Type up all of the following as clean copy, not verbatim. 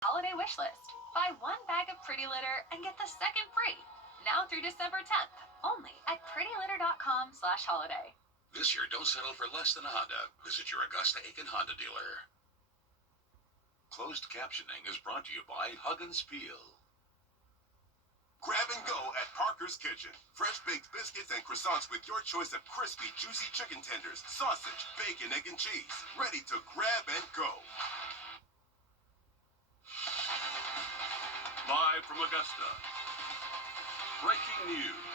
Holiday wish list. Buy one bag of Pretty Litter and get the second free. Now through December 10th, only at prettylitter.com/holiday. This year, don't settle for less than a Honda. Visit your Augusta-Aiken Honda dealer. Closed captioning is brought to you by Hug and Peel. Grab and go at Parker's Kitchen. Fresh baked biscuits and croissants with your choice of crispy, juicy chicken tenders, sausage, bacon, egg, and cheese. Ready to grab and go. Live from Augusta, breaking news.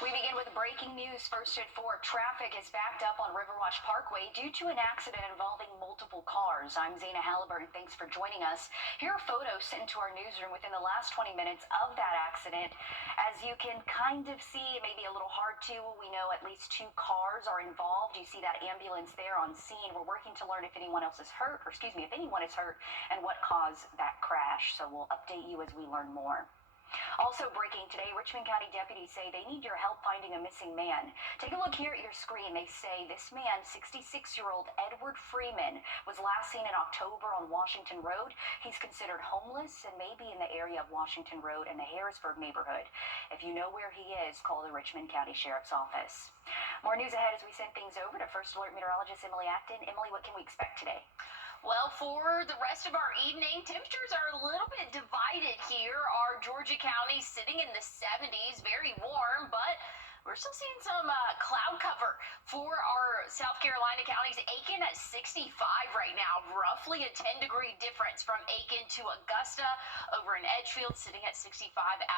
We begin with breaking news. First at 4, traffic is backed up on Riverwatch Parkway due to an accident involving multiple cars. I'm Zana Halliburton. Thanks for joining us. Here are photos sent to our newsroom within the last 20 minutes of that accident. As you can kind of see, it may be a little hard to. We know at least 2 cars are involved. You see that ambulance there on scene. We're working to learn if anyone else is hurt, or excuse me, if anyone is hurt and what caused that crash. So we'll update you as we learn more. Also breaking today, Richmond County deputies say they need your help finding a missing man. Take a look here at your screen. They say this man, 66-year-old Edward Freeman, was last seen in October on Washington Road. He's considered homeless and may be in the area of Washington Road and the Harrisburg neighborhood. If you know where he is, call the Richmond County Sheriff's Office. More news ahead as we send things over to First Alert meteorologist Emily Acton. Emily, what can we expect today? Well, for the rest of our evening, temperatures are a little bit divided here. Our Georgia county sitting in the 70s, very warm, but we're still seeing some cloud cover for our South Carolina counties. Aiken at 65 right now, roughly a 10-degree difference from Aiken to Augusta. Over in Edgefield, sitting at 65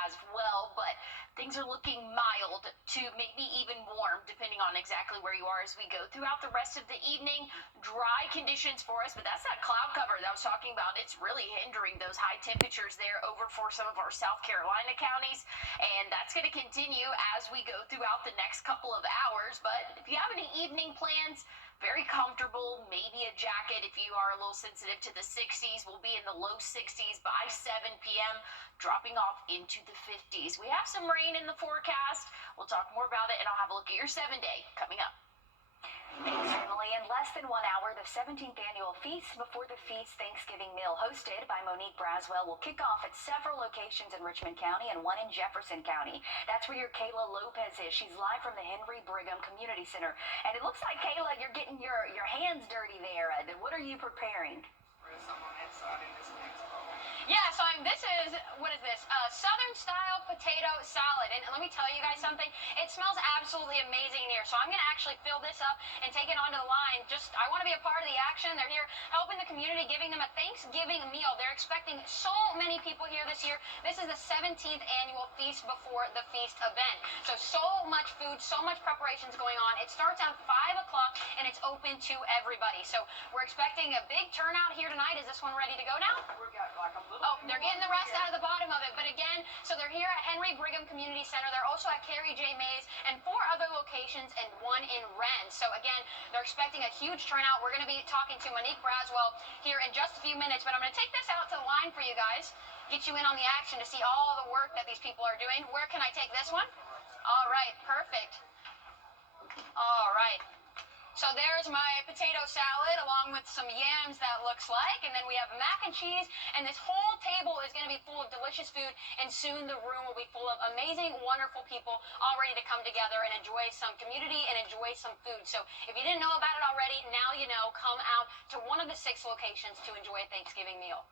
as well, but things are looking mild to maybe even warm, depending on exactly where you are as we go throughout the rest of the evening. Dry conditions for us, but that's that cloud cover that I was talking about. It's really hindering those high temperatures there over for some of our South Carolina counties, and that's going to continue as we go throughout the next couple of hours. But if you have any evening plans, very comfortable, maybe a jacket if you are a little sensitive to the 60s. We'll be in the low 60s by 7 p.m., dropping off into the 50s. We have some rain in the forecast. We'll talk more about it, and I'll have a look at your 7-day coming up. Thanks, Emily. In less than 1 hour, the 17th annual Feast Before the Feast Thanksgiving meal hosted by Monique Braswell will kick off at several locations in Richmond County and one in Jefferson County. That's where your Kayla Lopez is. She's live from the Henry Brigham Community Center. And it looks like, Kayla, you're getting your hands dirty there. What are you preparing? Yeah, so this is, what is this? Southern style potato salad. And let me tell you guys something. It smells absolutely amazing in here. So I'm going to actually fill this up and take it onto the line. I want to be a part of the action. They're here helping the community, giving them a Thanksgiving meal. They're expecting so many people here this year. This is the 17th annual Feast Before the Feast event. So much food, so much preparations going on. It starts at 5 o'clock and it's open to everybody. So we're expecting a big turnout here tonight. Is this one ready to go now? We got like a little. Oh, they're getting the rest out of the bottom of it. But again, so they're here at Henry Brigham Community Center. They're also at Carrie J. Mays and 4 other locations and one in Wren. So again, they're expecting a huge turnout. We're going to be talking to Monique Braswell here in just a few minutes. But I'm going to take this out to the line for you guys, get you in on the action to see all the work that these people are doing. Where can I take this one? All right, perfect. All right. So there's my potato salad along with some yams that looks like, and then we have mac and cheese, and this whole table is going to be full of delicious food, and soon the room will be full of amazing, wonderful people all ready to come together and enjoy some community and enjoy some food. So if you didn't know about it already, now you know. Come out to one of the 6 locations to enjoy a Thanksgiving meal.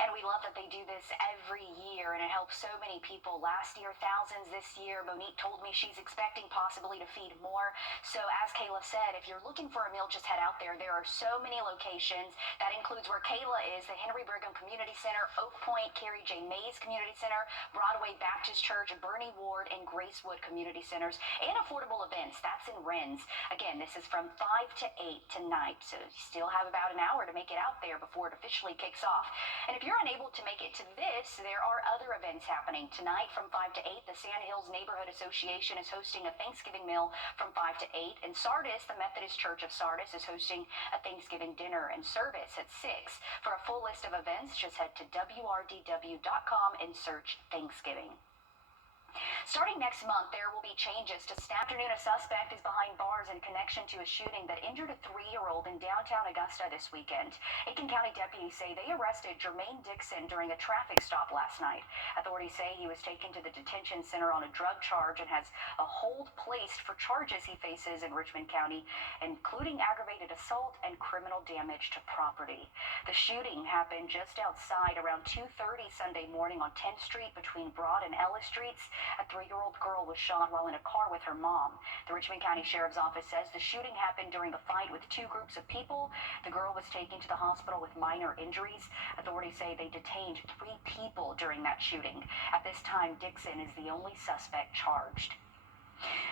And we love that they do this every year, and it helps so many people. Last year, thousands. This year, Monique told me she's expecting possibly to feed more. So as Kayla said, if you're looking for a meal, just head out there. There are so many locations. That includes where Kayla is, the Henry Brigham Community Center, Oak Point, Carrie J. Mays Community Center, Broadway Baptist Church, Bernie Ward, and Gracewood Community Centers, and affordable events. That's in Wrens. Again, this is from 5 to 8 tonight, so you still have about an hour to make it out there before it officially kicks off. And if you're unable to make it to this, there are other events happening. Tonight from 5 to 8, the Sand Hills Neighborhood Association is hosting a Thanksgiving meal from 5 to 8. In Sardis, the Methodist Church of Sardis is hosting a Thanksgiving dinner and service at 6. For a full list of events, just head to wrdw.com and search Thanksgiving. Starting next month, there will be changes to staff. Afternoon, a suspect is behind bars in connection to a shooting that injured a 3-year-old in downtown Augusta this weekend. Aiken County deputies say they arrested Jermaine Dixon during a traffic stop last night. Authorities say he was taken to the detention center on a drug charge and has a hold placed for charges he faces in Richmond County, including aggravated assault and criminal damage to property. The shooting happened just outside around 2:30 Sunday morning on 10th Street between Broad and Ellis Streets. A 3-year-old girl was shot while in a car with her mom. The Richmond County Sheriff's Office says the shooting happened during a fight with 2 groups of people. The girl was taken to the hospital with minor injuries. Authorities say they detained 3 people during that shooting. At this time, Dixon is the only suspect charged.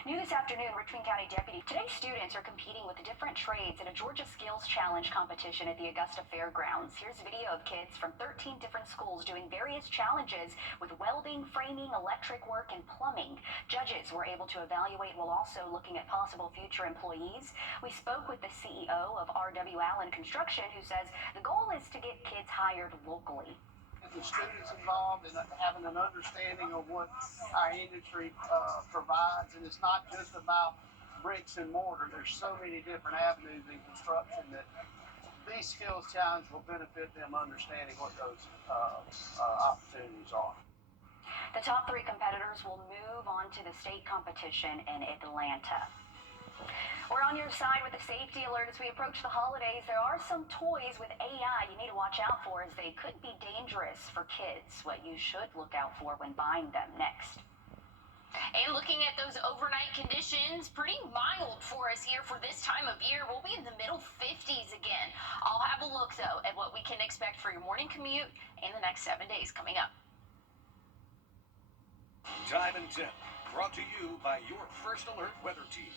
New this afternoon, Richmond County deputy. Today, students are competing with different trades in a Georgia Skills Challenge competition at the Augusta Fairgrounds. Here's video of kids from 13 different schools doing various challenges with welding, framing, electric work, and plumbing. Judges were able to evaluate while also looking at possible future employees. We spoke with the CEO of Wrdw Allen Construction, who says the goal is to get kids hired locally. The students involved and having an understanding of what our industry provides, and it's not just about bricks and mortar. There's so many different avenues in construction that these skills challenge will benefit them understanding what those opportunities are. The top 3 competitors will move on to the state competition in Atlanta. We're on your side with a safety alert as we approach the holidays. There are some toys with AI you need to watch out for as they could be dangerous for kids. What you should look out for when buying them next. And looking at those overnight conditions, pretty mild for us here for this time of year. We'll be in the middle 50s again. I'll have a look, though, at what we can expect for your morning commute in the next 7 days coming up. Time and Tip, brought to you by your First Alert weather team.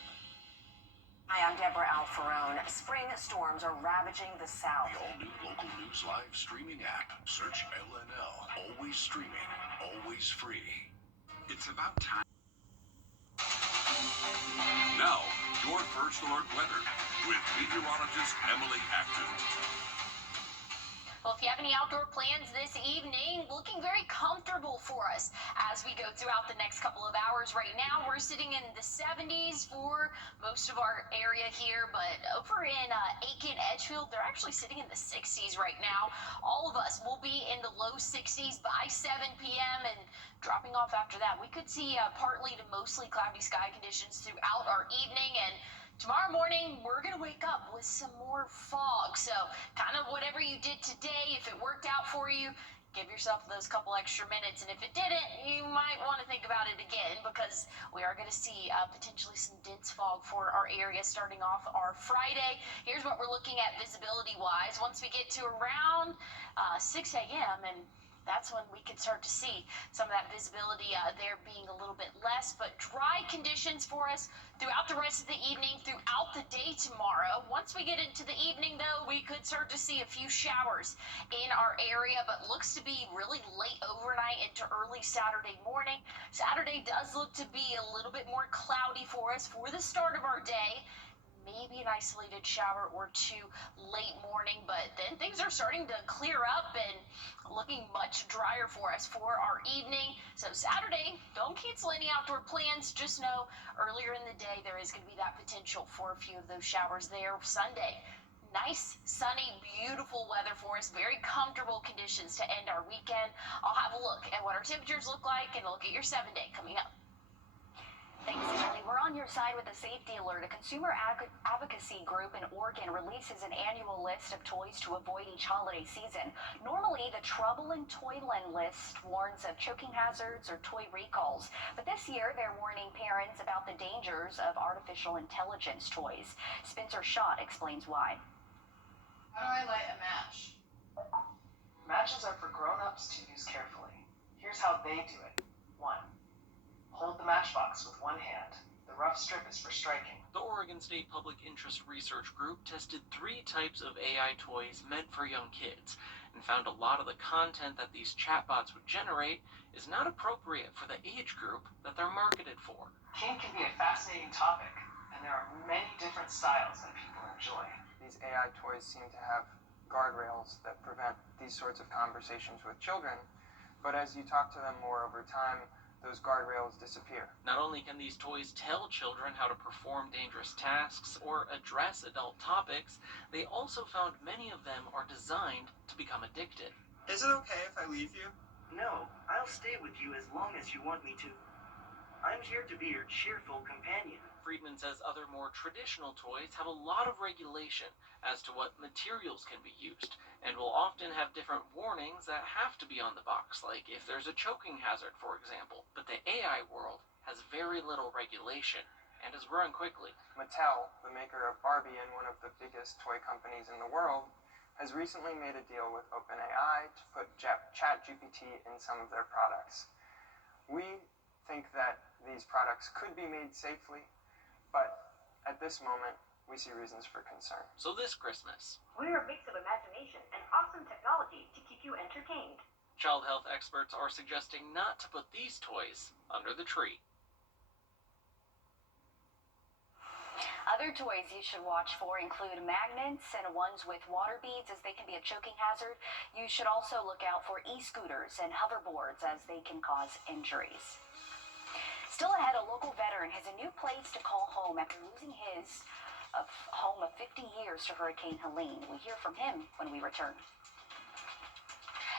Hi, I'm Deborah Alfarone. Spring storms are ravaging the South. The all-new local news live streaming app. Search LNL. Always streaming, always free. It's about time. Now, your First Alert weather with meteorologist Emily Acton. Well, if you have any outdoor plans this evening, looking very comfortable for us as we go throughout the next couple of hours. Right now, we're sitting in the 70s for most of our area here, but over in Aiken, Edgefield, they're actually sitting in the 60s right now. All of us will be in the low 60s by 7 p.m. and dropping off after that. We could see partly to mostly cloudy sky conditions throughout our evening, and tomorrow morning, we're going to wake up with some more fog. So kind of whatever you did today, if it worked out for you, give yourself those couple extra minutes. And if it didn't, you might want to think about it again because we are going to see potentially some dense fog for our area starting off our Friday. Here's what we're looking at visibility-wise. Once we get to around 6 a.m. and that's when we can start to see some of that visibility there being a little bit less, but dry conditions for us throughout the rest of the evening, throughout the day tomorrow. Once we get into the evening, though, we could start to see a few showers in our area, but looks to be really late overnight into early Saturday morning. Saturday does look to be a little bit more cloudy for us for the start of our day. Maybe an isolated shower or 2 late morning, but then things are starting to clear up and looking much drier for us for our evening. So Saturday, don't cancel any outdoor plans. Just know earlier in the day there is going to be that potential for a few of those showers there. Sunday, nice, sunny, beautiful weather for us. Very comfortable conditions to end our weekend. I'll have a look at what our temperatures look like and a look at your 7-day coming up. Thanks, Emily. We're on your side with a safety alert. A consumer advocacy group in Oregon releases an annual list of toys to avoid each holiday season. Normally, the Trouble in Toyland list warns of choking hazards or toy recalls. But this year, they're warning parents about the dangers of artificial intelligence toys. Spencer Schott explains why. How do I light a match? Matches are for grown-ups to use carefully. Here's how they do it. 1. Hold the matchbox with one hand. The rough strip is for striking. The Oregon State Public Interest Research Group tested 3 types of AI toys meant for young kids and found a lot of the content that these chatbots would generate is not appropriate for the age group that they're marketed for. Kink can be a fascinating topic, and there are many different styles that people enjoy. These AI toys seem to have guardrails that prevent these sorts of conversations with children, but as you talk to them more over time, those guardrails disappear. Not only can these toys tell children how to perform dangerous tasks or address adult topics, they also found many of them are designed to become addictive. Is it okay if I leave you? No, I'll stay with you as long as you want me to. I'm here to be your cheerful companion. Friedman says other more traditional toys have a lot of regulation as to what materials can be used, and will often have different warnings that have to be on the box, like if there's a choking hazard, for example. But the AI world has very little regulation and is growing quickly. Mattel, the maker of Barbie and one of the biggest toy companies in the world, has recently made a deal with OpenAI to put ChatGPT in some of their products. We think that these products could be made safely, but at this moment, we see reasons for concern. So this Christmas, we're a mix of imagination and awesome technology to keep you entertained. Child health experts are suggesting not to put these toys under the tree. Other toys you should watch for include magnets and ones with water beads, as they can be a choking hazard. You should also look out for e-scooters and hoverboards, as they can cause injuries. Still ahead, a local veteran has a new place to call home after losing his home of 50 years to Hurricane Helene. We hear from him when we return.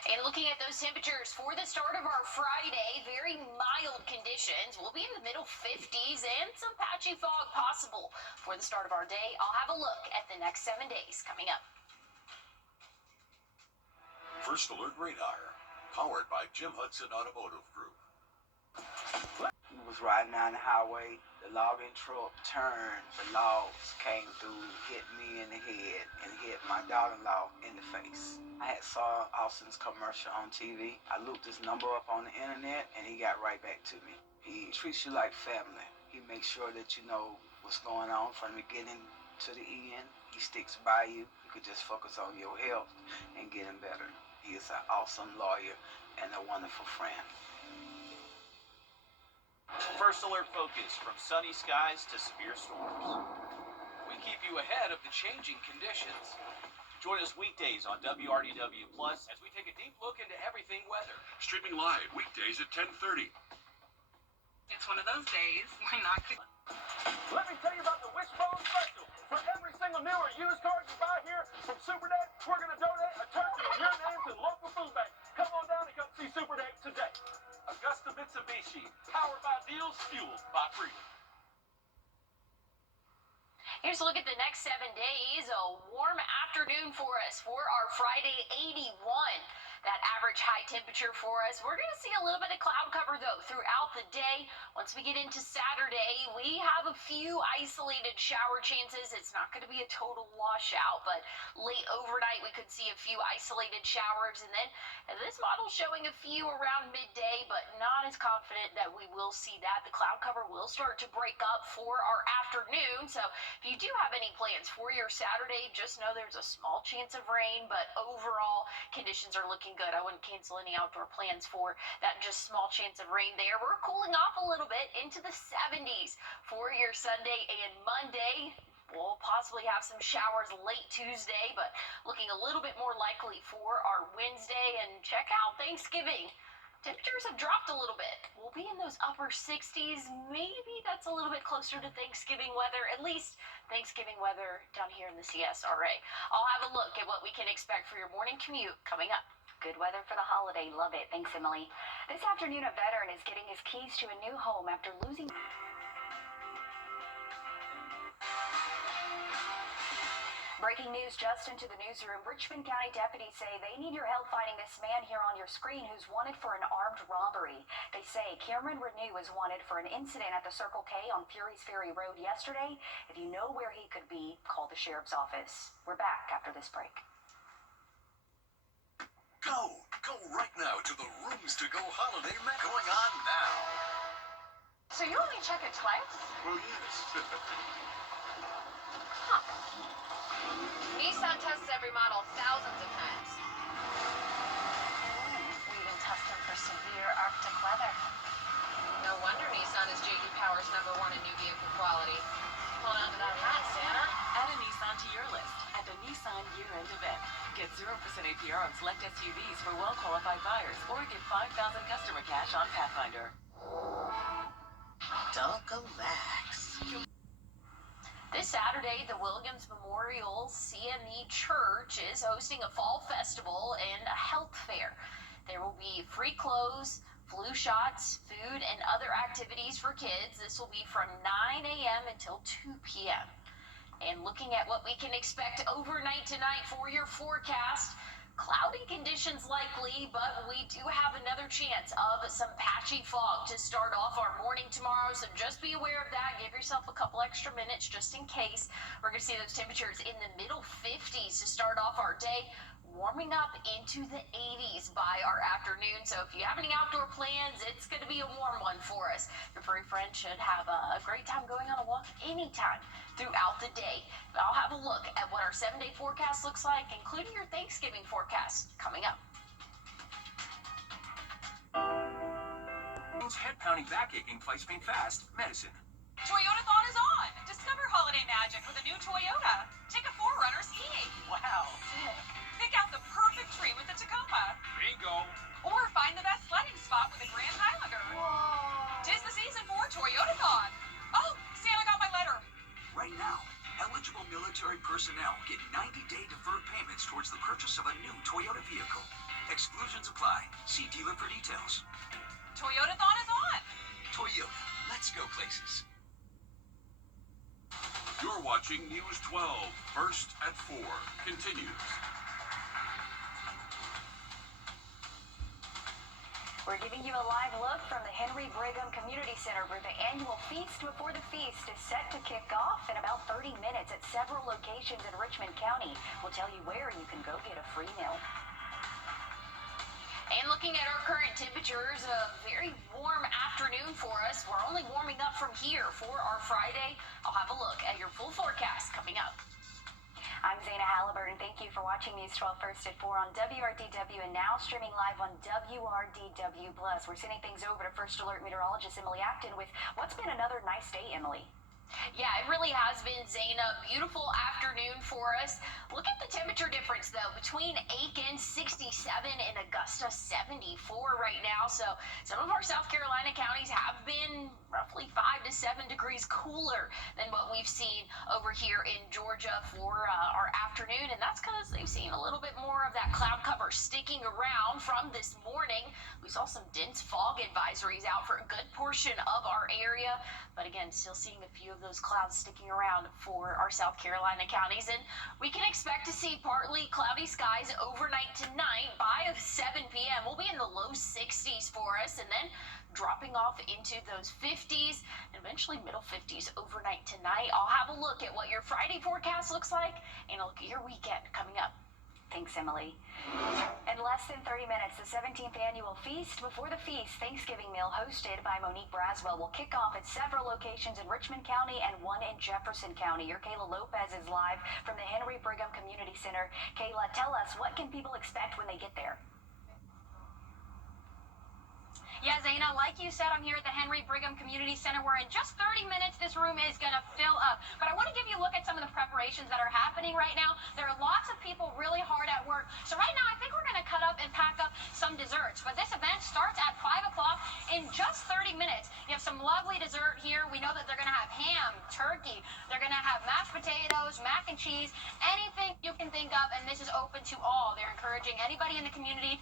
And looking at those temperatures for the start of our Friday, very mild conditions. We'll be in the middle 50s and some patchy fog possible for the start of our day. I'll have a look at the next 7 days coming up. First Alert Radar, powered by Jim Hudson Automotive Group. Was riding down the highway, the logging truck turned, the logs came through, hit me in the head, and hit my daughter-in-law in the face. I had saw Austin's commercial on TV. I looked his number up on the internet, and he got right back to me. He treats you like family. He makes sure that you know what's going on from the beginning to the end. He sticks by you. You could just focus on your health and getting better. He is an awesome lawyer and a wonderful friend. First Alert Focus, from sunny skies to severe storms. We keep you ahead of the changing conditions. Join us weekdays on WRDW Plus as we take a deep look into everything weather. Streaming live weekdays at 10:30. It's one of those days we're not. Let me tell you about the Wishbone Special. For every single new or used car you buy here from SuperDeck, we're going to donate a turkey in your name to the local food bank. Come on down and come see SuperDeck today. Augusta Mitsubishi, powered by deals, fueled by freedom. Here's a look at the next 7 days. A warm afternoon for us for our Friday 81. That average high temperature for us. We're going to see a little bit of cloud cover, though, throughout the day. Once we get into Saturday, we have a few isolated shower chances. It's not going to be a total washout, but late overnight, we could see a few isolated showers. And then this model's showing a few around midday, but not as confident that we will see that. The cloud cover will start to break up for our afternoon. So if you do have any plans for your Saturday, just know there's a small chance of rain, but overall, conditions are looking good. I wouldn't cancel any outdoor plans for that just small chance of rain there. We're cooling off a little bit into the 70s for your Sunday and Monday. We'll possibly have some showers late Tuesday, but looking a little bit more likely for our Wednesday. And check out Thanksgiving. Temperatures have dropped a little bit. We'll be in those upper 60s. Maybe that's a little bit closer to Thanksgiving weather, at least Thanksgiving weather down here in the CSRA. I'll have a look at what we can expect for your morning commute coming up. Good weather for the holiday. Love it. Thanks, Emily. This afternoon, a veteran is getting his keys to a new home after losing... Breaking news just into the newsroom. Richmond County deputies say they need your help finding this man here on your screen who's wanted for an armed robbery. They say Cameron Wrdw is wanted for an incident at the Circle K on Fury's Ferry Road yesterday. If you know where he could be, call the sheriff's office. We're back after this break. Go right now to the Rooms to Go holiday mecca. Going on now. So you only check it twice? Well, yes. Nissan tests every model thousands of times. We even test them for severe Arctic weather. No wonder Nissan is J.D. Power's #1 in new vehicle quality. Hold on to that hat, Santa. Add a Nissan to your list at the Nissan year-end event. Get 0% APR on select SUVs for well-qualified buyers, or get $5,000 customer cash on Pathfinder. Don't relax. This Saturday, the Williams Memorial CME Church is hosting a fall festival and a health fair. There will be free clothes, flu shots, food, and other activities for kids. This will be from 9 a.m. until 2 p.m. And looking at what we can expect overnight tonight for your forecast, cloudy conditions likely, but we do have another chance of some patchy fog to start off our morning tomorrow, so just be aware of that. Give yourself a couple extra minutes just in case. We're going to see those temperatures in the middle 50s to start off our day, warming up into the 80s by our afternoon. So if you have any outdoor plans, it's going to be a warm one for us. Your furry friend should have a great time going on a walk anytime throughout the day. But I'll have a look at what our 7-day forecast looks like, including your Thanksgiving forecast coming up. Head-pounding, back-aching, face-pain fast medicine. Toyotathon is on! Discover holiday magic with a new Toyota. Take a 4Runner skiing. Wow. Sick. Pick out the perfect tree with the Tacoma. Bingo. Or find the best sledding spot with the Grand Highlander. Whoa. 'Tis the season for Toyotathon. Oh, Santa got my letter. Right now, eligible military personnel get 90-day deferred payments towards the purchase of a new Toyota vehicle. Exclusions apply. See dealer for details. Toyotathon is on. Toyota. Let's go places. You're watching News 12, First at 4. Continues. We're giving you a live look from the Henry Brigham Community Center, where the annual Feast Before the Feast is set to kick off in about 30 minutes at several locations in Richmond County. We'll tell you where you can go get a free meal. And looking at our current temperatures, a very warm afternoon for us. We're only warming up from here for our Friday. I'll have a look at your full forecast coming up. I'm Zana Halliburton. Thank you for watching News 12 First at 4 on WRDW and now streaming live on WRDW+. We're sending things over to First Alert meteorologist Emily Acton with what's been another nice day, Emily. Yeah, it really has been, Zana. Beautiful afternoon for us. Look at the temperature difference, though, between Aiken, 67, and Augusta, 74 right now. So some of our South Carolina counties have been roughly 5 to 7 degrees cooler than what we've seen over here in Georgia for our afternoon. And that's because they've seen a little bit more of that cloud cover sticking around from this morning. We saw some dense fog advisories out for a good portion of our area. But again, still seeing a few of those clouds sticking around for our South Carolina counties. And we can expect to see partly cloudy skies overnight tonight. By 7 p.m. we'll be in the low 60s for us, and then dropping off into those 50s and eventually middle 50s overnight tonight. I'll have a look at what your Friday forecast looks like and a look at your weekend coming up. Thanks, Emily. In less than 30 minutes, the 17th annual Feast Before the Feast Thanksgiving meal hosted by Monique Braswell will kick off at several locations in Richmond County and one in Jefferson County. Your Kayla Lopez is live from the Henry Brigham Community Center. Kayla, tell us, what can people expect when they get there? Yeah, Zaina, like you said, I'm here at the Henry Brigham Community Center, where in just 30 minutes this room is going to fill up. But I want to give you a look at some of the preparations that are happening right now. There are lots of people really hard at work. So right now, I think we're going to cut up and pack up some desserts. But this event starts at 5 o'clock in just 30 minutes. You have some lovely dessert here. We know that they're going to have ham, turkey. They're going to have mashed potatoes, mac and cheese, anything you can think of. And this is open to all. They're encouraging anybody in the community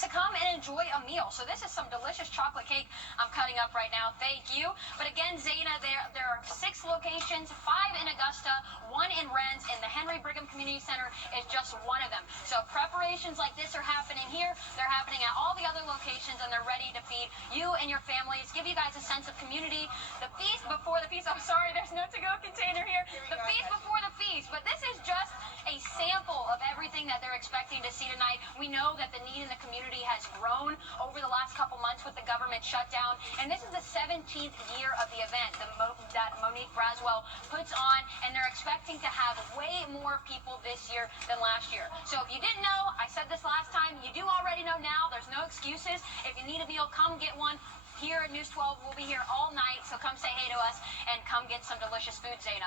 to come and enjoy a meal. So this is some delicious chocolate cake I'm cutting up right now. Thank you. But again, Zaina, there are 6 locations, 5 in Augusta, 1 in Rennes, and the Henry Brigham Community Center is just one of them. So preparations like this are happening here. They're happening at all the other locations, and they're ready to feed you and your families, give you guys a sense of community. The feast before the feast. I'm sorry, there's no to-go container here. The feast before the feast. But this is just a sample of everything that they're expecting to see tonight. We know that the need in the community has grown over the last couple months with the government shutdown, and this is the 17th year of the event that Monique Braswell puts on, and they're expecting to have way more people this year than last year. So if you didn't know, I said this last time, you do already know now. There's no excuses. If you need a meal, come get one. Here at News 12, we'll be here all night, so come say hey to us and come get some delicious food, Zaina.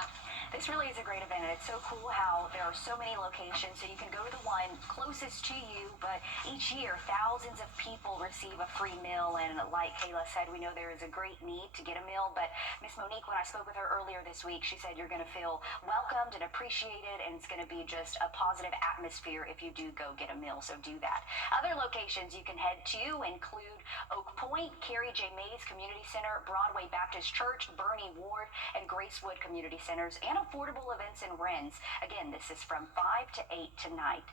This really is a great event, and it's so cool how there are so many locations, so you can go to the one closest to you, but each year thousands of people receive a free meal, and like Kayla said, we know there is a great need to get a meal, but Miss Monique, when I spoke with her earlier this week, she said you're going to feel welcomed and appreciated, and it's going to be just a positive atmosphere if you do go get a meal, so do that. Other locations you can head to include Oak Point, Carrie J. Mays Community Center, Broadway Baptist Church, Bernie Ward, and Gracewood Community Centers, and affordable events in Rennes. Again, this is from 5 to 8 tonight.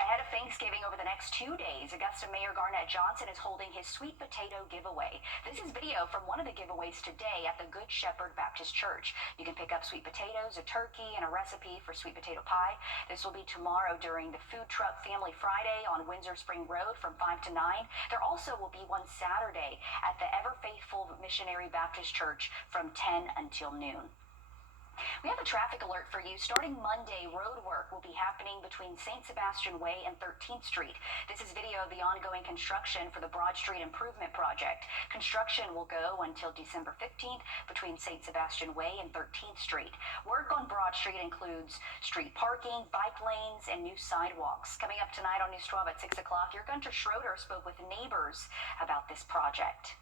Ahead of Thanksgiving over the next 2 days, Augusta Mayor Garnett Johnson is holding his sweet potato giveaway. This is video from one of the giveaways today at the Good Shepherd Baptist Church. You can pick up sweet potatoes, a turkey, and a recipe for sweet potato pie. This will be tomorrow during the Food Truck Family Friday on Windsor Spring Road from 5 to 9. There also will be one Saturday at the Ever Faithful Missionary Baptist Church from 10 until noon. We have a traffic alert for you. Starting Monday, road work will be happening between St. Sebastian Way and 13th Street. This is video of the ongoing construction for the Broad Street Improvement Project. Construction will go until December 15th between St. Sebastian Way and 13th Street. Work on Broad Street includes street parking, bike lanes, and new sidewalks. Coming up tonight on News 12 at 6 o'clock, your Gunter Schroeder spoke with neighbors about this project.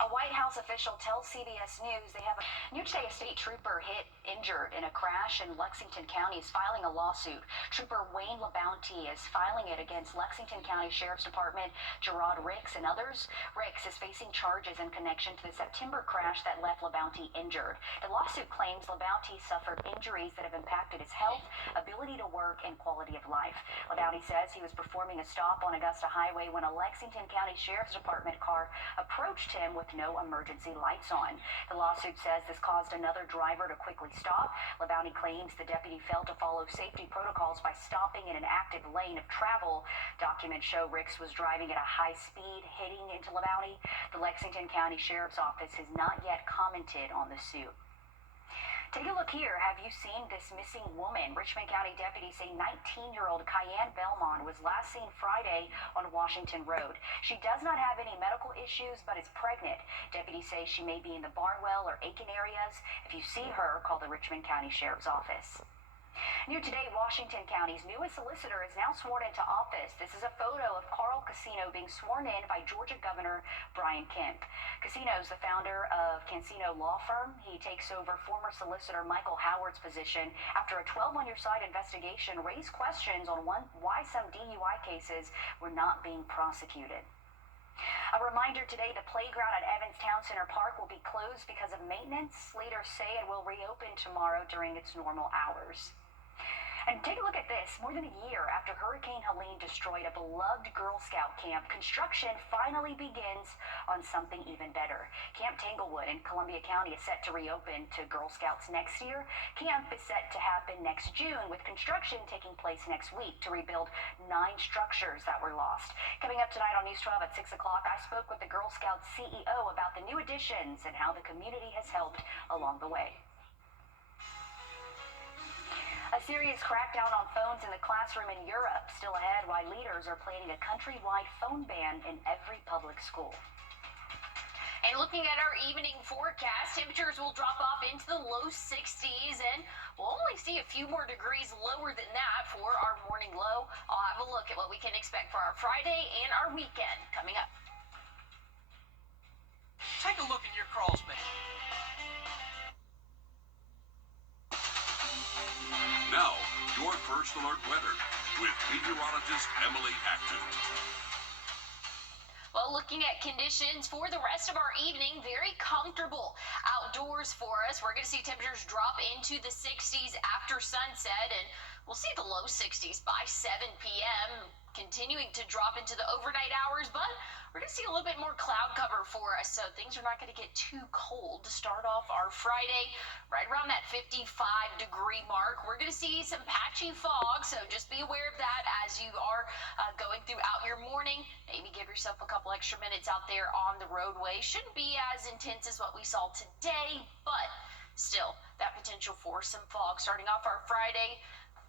A White House official tells CBS News they have a new today. A state trooper hit injured in a crash in Lexington County is filing a lawsuit. Trooper Wayne LaBounty is filing it against Lexington County Sheriff's Department Gerard Ricks and others. Ricks is facing charges in connection to the September crash that left LaBounty injured. The lawsuit claims LaBounty suffered injuries that have impacted his health, ability to work, and quality of life. LaBounty says he was performing a stop on Augusta Highway when a Lexington County Sheriff's Department car approached him with no emergency lights on. The lawsuit says this caused another driver to quickly stop. LaBounty claims the deputy failed to follow safety protocols by stopping in an active lane of travel. Documents show Ricks was driving at a high speed, hitting into LaBounty. The Lexington County Sheriff's Office has not yet commented on the suit. Take a look here. Have you seen this missing woman? Richmond County deputies say 19-year-old Cayenne Belmont was last seen Friday on Washington Road. She does not have any medical issues, but is pregnant. Deputies say she may be in the Barnwell or Aiken areas. If you see her, call the Richmond County Sheriff's Office. New today, Washington County's newest solicitor is now sworn into office. This is a photo of Carl Casino being sworn in by Georgia Governor Brian Kemp. Casino is the founder of Cancino Law Firm. He takes over former solicitor Michael Howard's position after a 12-on-your-side investigation raised questions on why some DUI cases were not being prosecuted. A reminder today, the playground at Evans Town Center Park will be closed because of maintenance. Leaders say it will reopen tomorrow during its normal hours. And take a look at this. More than a year after Hurricane Helene destroyed a beloved Girl Scout camp, construction finally begins on something even better. Camp Tanglewood in Columbia County is set to reopen to Girl Scouts next year. Camp is set to happen next June, with construction taking place next week to rebuild 9 structures that were lost. Coming up tonight on News 12 at 6 o'clock, I spoke with the Girl Scouts CEO about the new additions and how the community has helped along the way. A serious crackdown on phones in the classroom in Europe still ahead, while leaders are planning a countrywide phone ban in every public school. And looking at our evening forecast, temperatures will drop off into the low 60s, and we'll only see a few more degrees lower than that for our morning low. I'll have a look at what we can expect for our Friday and our weekend coming up. Take a look in your crawl space. Now, your First Alert weather with meteorologist Emily Acton. Well, looking at conditions for the rest of our evening, very comfortable outdoors for us. We're going to see temperatures drop into the 60s after sunset, and we'll see the low 60s by 7 p.m., continuing to drop into the overnight hours, but we're going to see a little bit more cloud cover for us, so things are not going to get too cold to start off our Friday. Right around that 55-degree mark, we're going to see some patchy fog, so just be aware of that as you are going throughout your morning. Maybe give yourself a couple extra minutes out there on the roadway. Shouldn't be as intense as what we saw today, but still, that potential for some fog starting off our Friday.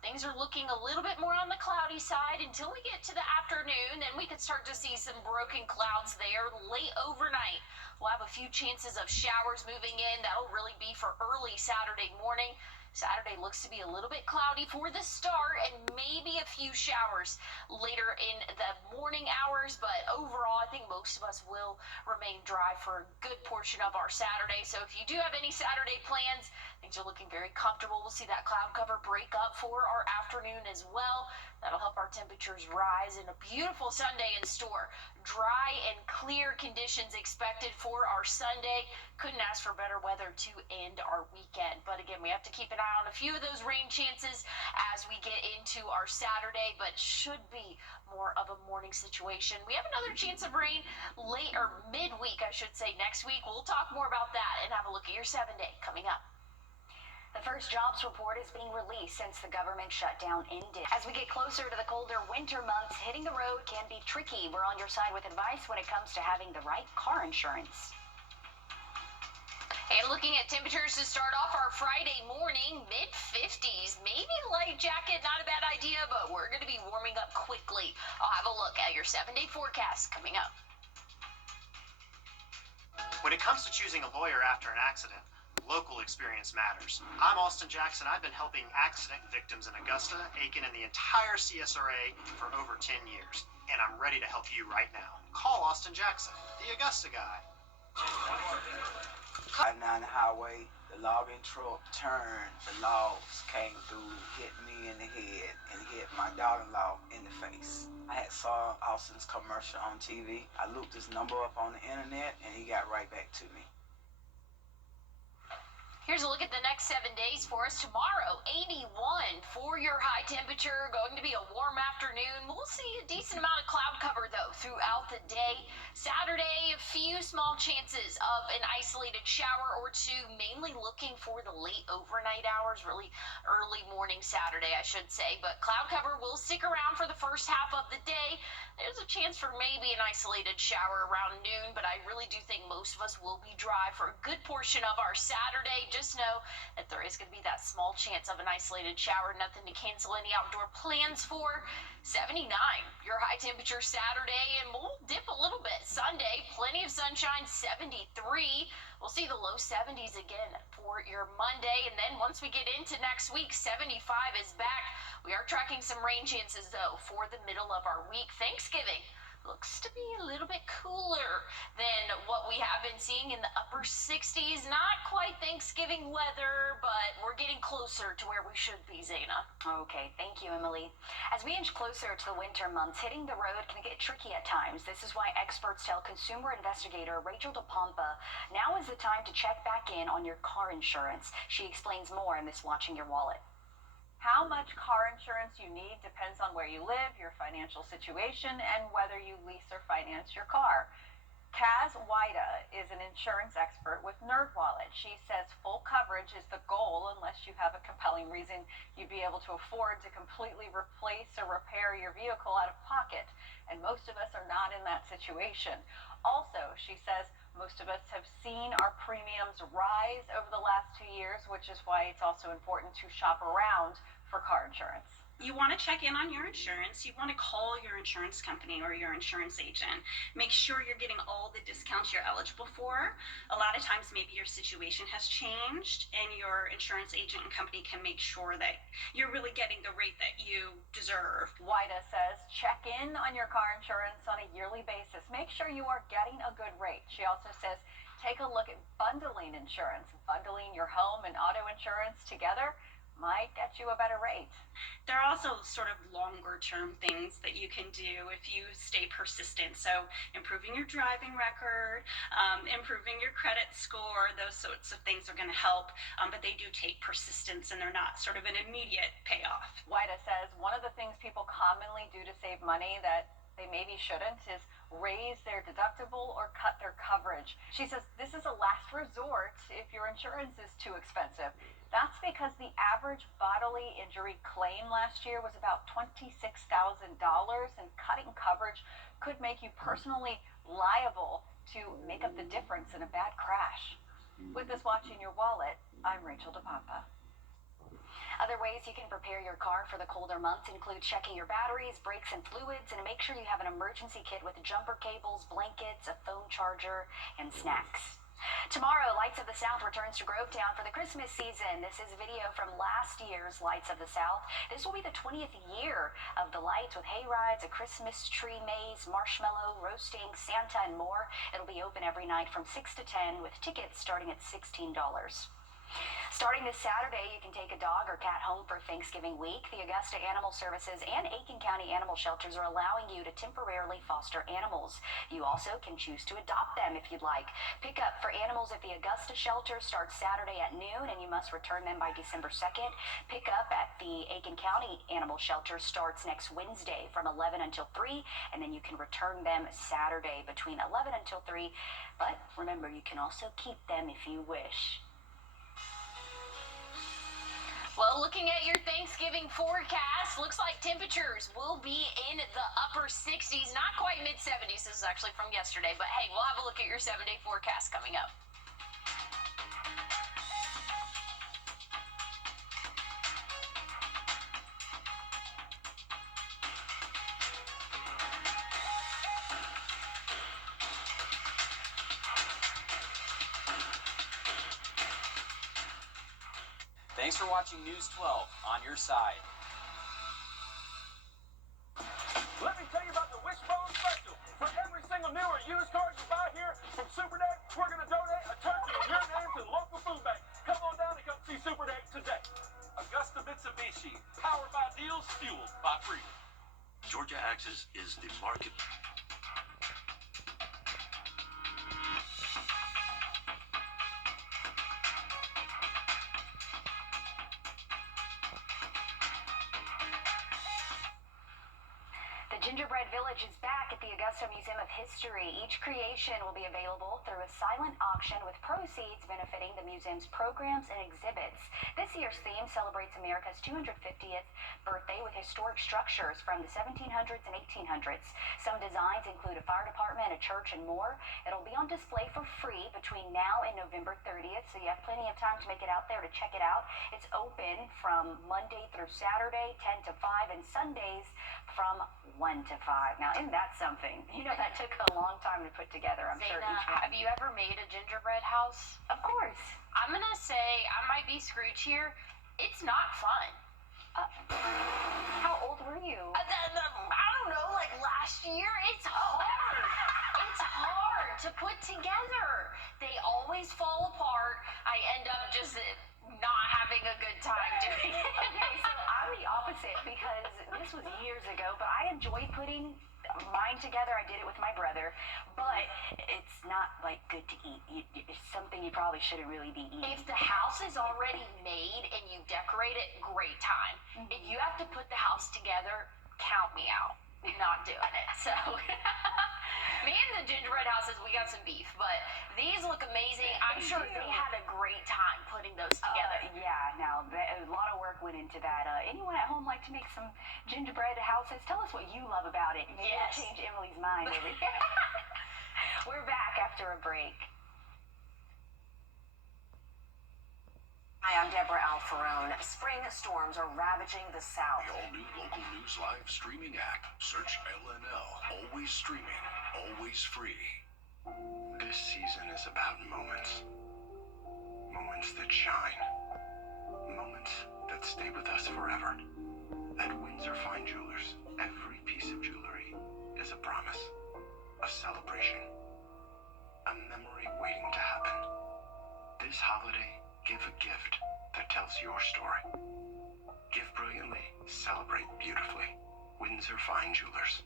Things are looking a little bit more on the cloudy side until we get to the afternoon. Then we could start to see some broken clouds there late overnight. We'll have a few chances of showers moving in. That'll really be for early Saturday morning. Saturday looks to be a little bit cloudy for the start and maybe a few showers later in the morning hours, but overall I think most of us will remain dry for a good portion of our Saturday. So if you do have any Saturday plans, things are looking very comfortable. We'll see that cloud cover break up for our afternoon as well. That'll help our temperatures rise, and a beautiful Sunday in store. Dry and clear conditions expected for our Sunday. Couldn't ask for better weather to end our weekend. But again, we have to keep an eye on a few of those rain chances as we get into our Saturday, but should be more of a morning situation. We have another chance of rain late or midweek, I should say, next week. We'll talk more about that and have a look at your 7-day coming up. The first jobs report is being released since the government shutdown ended. As we get closer to the colder winter months, hitting the road can be tricky. We're on your side with advice when it comes to having the right car insurance. And looking at temperatures to start off our Friday morning, mid-50s. Maybe a light jacket, not a bad idea, but we're going to be warming up quickly. I'll have a look at your 7-day forecast coming up. When it comes to choosing a lawyer after an accident, local experience matters. I'm Austin Jackson. I've been helping accident victims in Augusta, Aiken, and the entire CSRA for over 10 years, and I'm ready to help you right now. Call Austin Jackson, the Augusta guy. Down the highway, the logging truck turned, the logs came through, hit me in the head, and hit my daughter-in-law in the face. I had saw Austin's commercial on TV. I looked his number up on the internet, and he got right back to me. Here's a look at the next 7 days for us. Tomorrow, 81 for your high temperature. Going to be a warm afternoon. We'll see a decent amount of cloud cover, though, throughout the day. Saturday, a few small chances of an isolated shower or two, mainly looking for the late overnight hours, really early morning Saturday, I should say. But cloud cover will stick around for the first half of the day. There's a chance for maybe an isolated shower around noon, but I really do think most of us will be dry for a good portion of our Saturday. Just know that there is going to be that small chance of an isolated shower. Nothing to cancel any outdoor plans for. 79, your high temperature Saturday, and we'll dip a little bit. Sunday, plenty of sunshine, 73. We'll see the low 70s again for your Monday, and then once we get into next week, 75 is back. We are tracking some rain chances, though, for the middle of our week. Thanksgiving looks to be a little bit cooler than what we have been seeing in the upper 60s. Not quite Thanksgiving weather, but we're getting closer to where we should be, Zaina. Okay, thank you, Emily. As we inch closer to the winter months, hitting the road can get tricky at times. This is why experts tell consumer investigator Rachel DePompa, now is the time to check back in on your car insurance. She explains more in this Watching Your Wallet. How much car insurance you need depends on where you live, your financial situation, and whether you lease or finance your car. Kaz Wida is an insurance expert with NerdWallet. She says full coverage is the goal unless you have a compelling reason you'd be able to afford to completely replace or repair your vehicle out of pocket. And most of us are not in that situation. Also, she says most of us have seen our premiums rise over the last 2 years, which is why it's also important to shop around for car insurance. You want to check in on your insurance. You want to call your insurance company or your insurance agent. Make sure you're getting all the discounts you're eligible for. A lot of times maybe your situation has changed and your insurance agent and company can make sure that you're really getting the rate that you deserve. Wida says check in on your car insurance on a yearly basis. Make sure you are getting a good rate. She also says take a look at bundling insurance. Bundling your home and auto insurance together might get you a better rate. There are also sort of longer term things that you can do if you stay persistent. So improving your driving record, improving your credit score, those sorts of things are going to help, but they do take persistence and they're not sort of an immediate payoff. Wida says one of the things people commonly do to save money that they maybe shouldn't is raise their deductible or cut their coverage. She says this is a last resort if your insurance is too expensive. That's because the average bodily injury claim last year was about $26,000, and cutting coverage could make you personally liable to make up the difference in a bad crash. With this Watching Your Wallet, I'm Rachel DePompa. Other ways you can prepare your car for the colder months include checking your batteries, brakes, and fluids, and make sure you have an emergency kit with jumper cables, blankets, a phone charger, and snacks. Tomorrow, Lights of the South returns to Grovetown for the Christmas season. This is a video from last year's Lights of the South. This will be the 20th year of the lights with hay rides, a Christmas tree maze, marshmallow roasting, Santa, and more. It'll be open every night from 6 to 10 with tickets starting at $16. Starting this Saturday, you can take a dog or cat home for Thanksgiving week. The Augusta Animal Services and Aiken County Animal Shelters are allowing you to temporarily foster animals. You also can choose to adopt them if you'd like. Pickup for animals at the Augusta shelter starts Saturday at noon, and you must return them by December 2nd. Pickup at the Aiken County Animal Shelter starts next Wednesday from 11 until 3, and then you can return them Saturday between 11 until 3. But remember, you can also keep them if you wish. Well, looking at your Thanksgiving forecast, looks like temperatures will be in the upper 60s, not quite mid-70s. This is actually from yesterday, but hey, we'll have a look at your 7-day forecast coming up. Thanks for watching News 12 on your side. Let me tell you about the Wishbone Special. For every single new or used car you buy here from Superdate, we're going to donate a turkey in your name to the local food bank. Come on down and come see Superdate today. Augusta Mitsubishi, powered by deals, fueled by freedom. Georgia Axis is the market. Gingerbread Village is back at the Augusta Museum of History. Each creation will be available through a silent auction with proceeds benefiting the museum's programs and exhibits. This year's theme celebrates America's 250th birthday with historic structures from the 1700s and 1800s. Some designs include a fire department, a church, and more. It'll be on display for free between now and November 30th, so you have plenty of time to make it out there to check it out. It's open from Monday through Saturday, 10 to 5, and Sundays from 1 to 5. Now, isn't that something? You know, that took a long time to put together, I'm sure. Have you ever made a gingerbread house? Of course. I'm going to say, I might be Scrooge here, it's not fun. How old were you? I don't know, like last year. It's hard. It's hard to put together. They always fall apart. I end up just not having a good time doing it. Okay, so I'm the opposite because this was years ago, but I enjoyed putting mine together. I did it with my brother, but it's not like good to eat. It's something you probably shouldn't really be eating. If the house is already made and you decorate it, great time. If you have to put the house together, count me out. Not doing it. So me and the gingerbread houses, we got some beef, but these look amazing. I'm sure they had a great time putting those together. Yeah, now a lot of work went into that. Anyone at home like to make some gingerbread houses? Tell us what you love about it. Yes. Change Emily's mind over here. We're back after a break. Hi, I'm Deborah Alfarone. Spring storms are ravaging the South. The all-new local news live streaming app. Search LNL. Always streaming. Always free. This season is about moments. Moments that shine. Moments that stay with us forever. At Windsor Fine Jewelers, every piece of jewelry is a promise. A celebration. A memory waiting to happen. This holiday, give a gift that tells your story. Give brilliantly, celebrate beautifully. Windsor Fine Jewelers.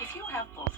If you have both